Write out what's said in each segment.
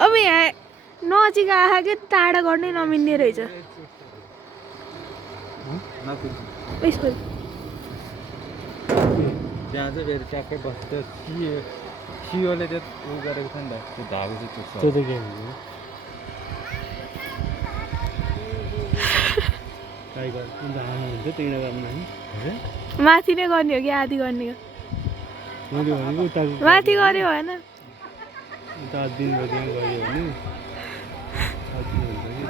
अब यहाँ नजिक आए कि टाढा गर्नै नमिल्ने रहेछ त्यहाँ चाहिँ फेरि ट्याक्कै बस्छ सियोले त्यो उयो गरेको छ नि त त्यो धागो चाहिँ चुक्छ त्यो त के हुन्छ टाइगर अन्त हाल्नुहुन्छ त्यहीँ गर्नु होइन माथि नै गर्ने हो कि आधी गर्ने हो मैले भनेको उता माथि गऱ्यो भएन उता दिनको त्यहाँ गऱ्यो भने साथी हुन्छ कि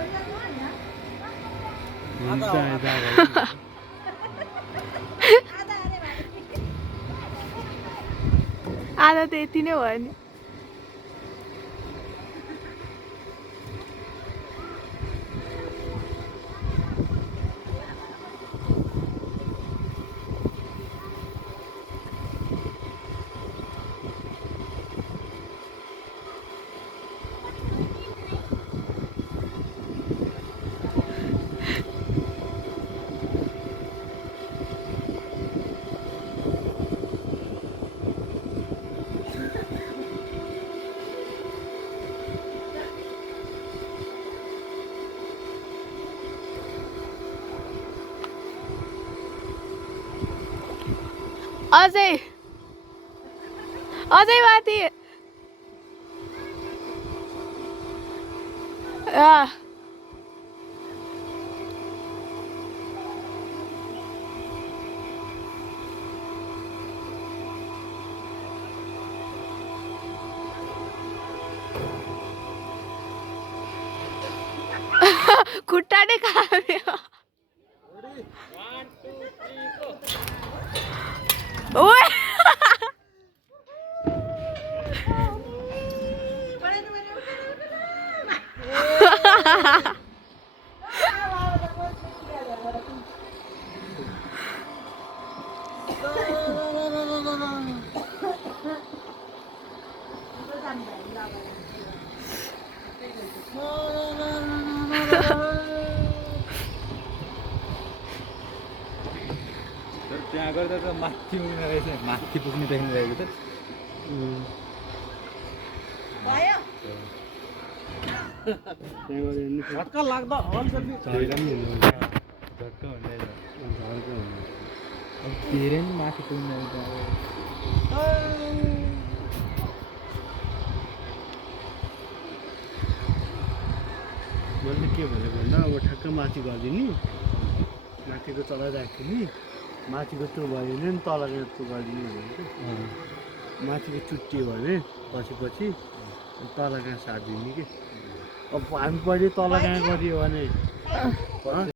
आधा त यति नै भयो नि अझै माथि खुट्टा नै खायो ओए त्यहाँ गर्दा त माथि पुग्ने रहेछ माथि पुग्ने देखिरहेको त झट्का लाग्दा झट्का हुँदैन अब धेरै नि माथि पुग्ने मैले के भनेको भन्दा अब ठ्याक्क माथि गरिदिने माथिको चलाइरहेको थिएँ नि माथिको त्यो भयो भने तलको त्यो गरिदिने भनेको माथिको चुट्टियो भने पछि तल कहाँ सारिदिने कि अब हामी पहिले तल कहाँ गरियो भने